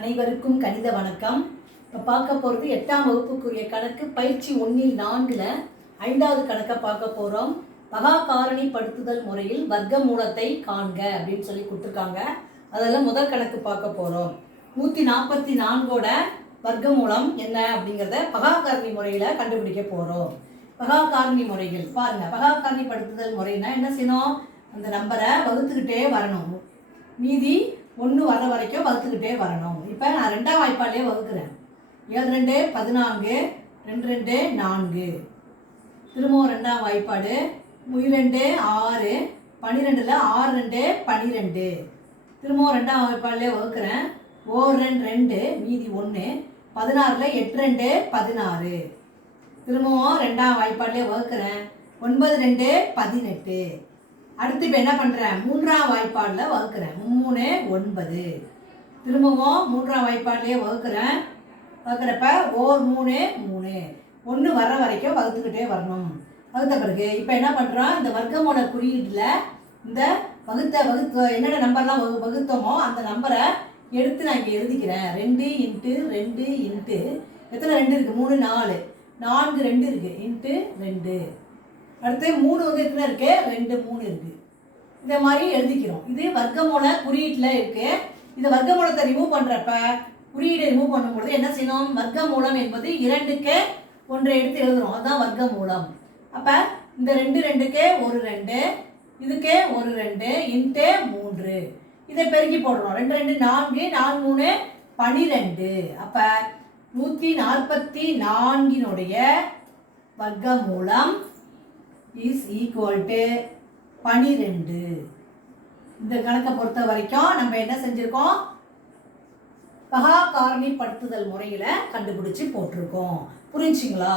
அனைவருக்கும் கணித வணக்கம். இப்போ பார்க்க போகிறது 8ஆம் வகுப்புக்குரிய கணக்கு பயிற்சி 1/4 5வது கணக்கை பார்க்க போகிறோம். பகா காரணிப்படுத்துதல் முறையில் வர்க்க மூலத்தை காண்க அப்படின்னு சொல்லி கொடுத்துருக்காங்க. அதெல்லாம் முதல் கணக்கு பார்க்க போகிறோம். 144ஓட வர்க்க மூலம் என்ன அப்படிங்கிறத பகா காரணி முறையில் கண்டுபிடிக்க போகிறோம். பகா காரணி முறைகள் பாருங்கள். பகா காரணிப்படுத்துதல் முறைன்னா என்ன செய்யணும்? அந்த நம்பரை வகுத்துக்கிட்டே வரணும். மீதி 1 வர வரைக்கும் வகுத்துக்கிட்டே வரணும். இப்போ நான் 2ஆம் வாய்ப்பாலே வகுக்கிறேன். 7 2 14, 2 2 4. திரும்பவும் 2ஆம் வாய்ப்பாடு 2 6, 12ல் 6 2 12. திரும்பவும் 2ஆம் வாய்ப்பாலே வகுக்கிறேன். 1 2 மீதி 1, 16ல் 8 2 16. திரும்பவும் 2ஆம் வாய்ப்பாலே வகுக்கிறேன். 9 2 18. அடுத்து இப்போ என்ன பண்ணுறேன்? 3ஆம் வாய்ப்பாடில் வகுக்கிறேன். 3 9. திரும்பவும் 3ஆம் வாய்ப்பாடிலே வகுக்கிறேன். வகுக்கிறப்ப 3 3. 1 வர்ற வரைக்கும் வகுத்துக்கிட்டே வரணும். வகுத்த பிறகு இப்போ என்ன பண்ணுறோம்? இந்த வர்க்கமூல குறியீட்டில் இந்த வகுத்த என்னென்ன நம்பர்லாம் வகுத்தோமோ அந்த நம்பரை எடுத்து நான் இங்கே எழுதிக்கிறேன். 2 × 2 × எத்தனை 2 இருக்குது? 3 4 4 2 இருக்குது இன்ட்டு 2. அடுத்து 3 வந்து எத்தனை இருக்குது? 2 3 இருக்குது. இந்த மாதிரி எழுதிக்கிறோம். இது வர்க்கமூல குறியீட்டில் இருக்குது. இந்த வர்க்கமூலத்தை ரிமூவ் பண்ணுறப்ப குறியீடை ரிமூவ் பண்ணும்பொழுது என்ன செய்யணும்? வர்க்கமூலம் என்பது 2க்கு 1 எடுத்து எழுதுகிறோம். அதுதான் வர்க்கமூலம். அப்போ இந்த 2 2க்கு 1 2, இதுக்கு 1 2 இன்ட்டு 3. இதை பெருக்கி போடுறோம். 2 2 4 4 3 12. அப்போ 144னுடைய வர்க்கமூலம் இஸ் ஈக்குவல் டு 12. இந்த கணக்கை பொறுத்த வரைக்கும் நம்ம என்ன செஞ்சுருக்கோம்? பகா காரணிப்படுத்துதல் முறையில் கண்டுபிடிச்சி போட்டிருக்கோம். புரிஞ்சுங்களா?